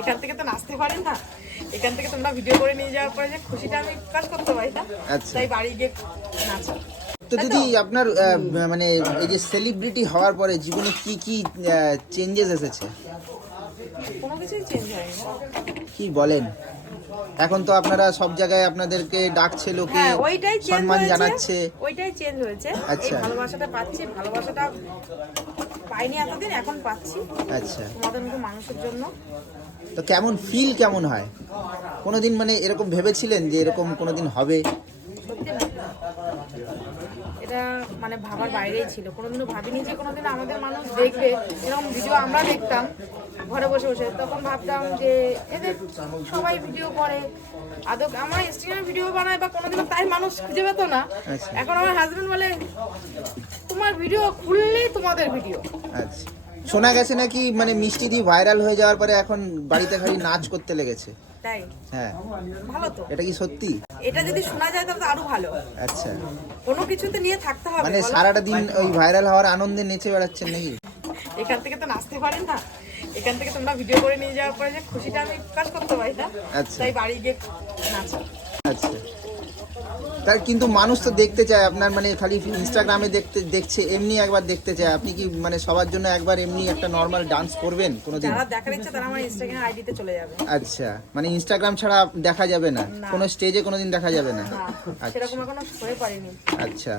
এখান থেকে তো নাচতে পারেন না, এখান থেকে তোমরা ভিডিও করে নিয়ে যাওয়ার পরে যে খুশিটা আমি প্রকাশ করতে পারি না, আচ্ছা। তাই বাড়ি গিয়ে নাচা। তো দিদি আপনার মানে এই যে সেলিব্রিটি হওয়ার পরে জীবনে কি কি চেঞ্জেস এসেছে? কোনো কিছুই চেঞ্জ হয়নি। কি বলেন? এখন তো আপনারা সব জায়গায় আপনাদেরকে ডাকছে, লোকে হ্যাঁ, ওইটাই চেঞ্জ সম্মান হয়েছে, জানাচ্ছে। ওইটাই চেঞ্জ হয়েছে। এই আচ্ছা। ভালোবাসাটা পাচ্ছি, ভালোবাসাটা পাইনি এতদিন, এখন পাচ্ছি আচ্ছা, তোমাদের মতো মানুষের জন্য। তো কেমন ফিল কেমন হয়? কোনোদিন মানে এরকম ভেবেছিলেন যে এরকম কোনোদিন হবে? সত্যি এটা মানে ভাবার বাইরেই ছিল। কোনোদিনও ভাবিনি যে কোনোদিন আমাদের মানুষ দেখবে। এরকম ভিডিও আমরা দেখতাম ঘরে বসে বসে, তখন ভাবতাম যে এদের সবাই ভিডিও করে, আদৌ আমার ইনস্টাগ্রামে ভিডিও বানায় বা কোনোদিনও তাই মানুষ খুঁজে পেতো না। আচ্ছা। এখন আমার হাজবেন্ড বলে তোমার ভিডিও খুললেই তোমাদের ভিডিও। আচ্ছা, শোনা গেছে নাকি মানে মিষ্টি দি ভাইরাল হয়ে যাওয়ার পরে এখন বাড়িতে খালি নাচ করতে লেগেছে? তাই? হ্যাঁ, ভালো তো। এটা কি সত্যি? এটা যদি শোনা যায় তাহলে তো আরো ভালো। আচ্ছা, কোনো কিছুতে নিয়ে থাকতে হবে মানে বলো? সারাটা দিন ওই ভাইরাল হওয়ার আনন্দে নেচে বেড়াচ্ছেন নাকি? এখান থেকে তো নাচতে পারেন না, এখান থেকে তোমরা ভিডিও করে নিয়ে যাওয়ার পরে যে খুশিটা আমি প্রকাশ করতে পারি না, আচ্ছা। তাই বাড়ি গিয়ে নাচা। আচ্ছা, তার কিন্তু মানুষ তো দেখতে চায় আপনার, মানে খালি ইনস্টাগ্রামে দেখছে, এমনি একবার দেখতে চায়। আপনি কি মানে সবার জন্য একবার এমনি একটা নর্মাল ডান্স করবেন কোনোদিন? যারা দেখার ইচ্ছে তারা আমার ইনস্টাগ্রাম আইডিতে চলে যাবে। আচ্ছা, মানে ইনস্টাগ্রাম ছাড়া দেখা যাবে না, না। কোনো স্টেজে কোনোদিন দেখা যাবে না? না, আচ্ছা সেরকম এখনো হয়ে পারিনি। আচ্ছা।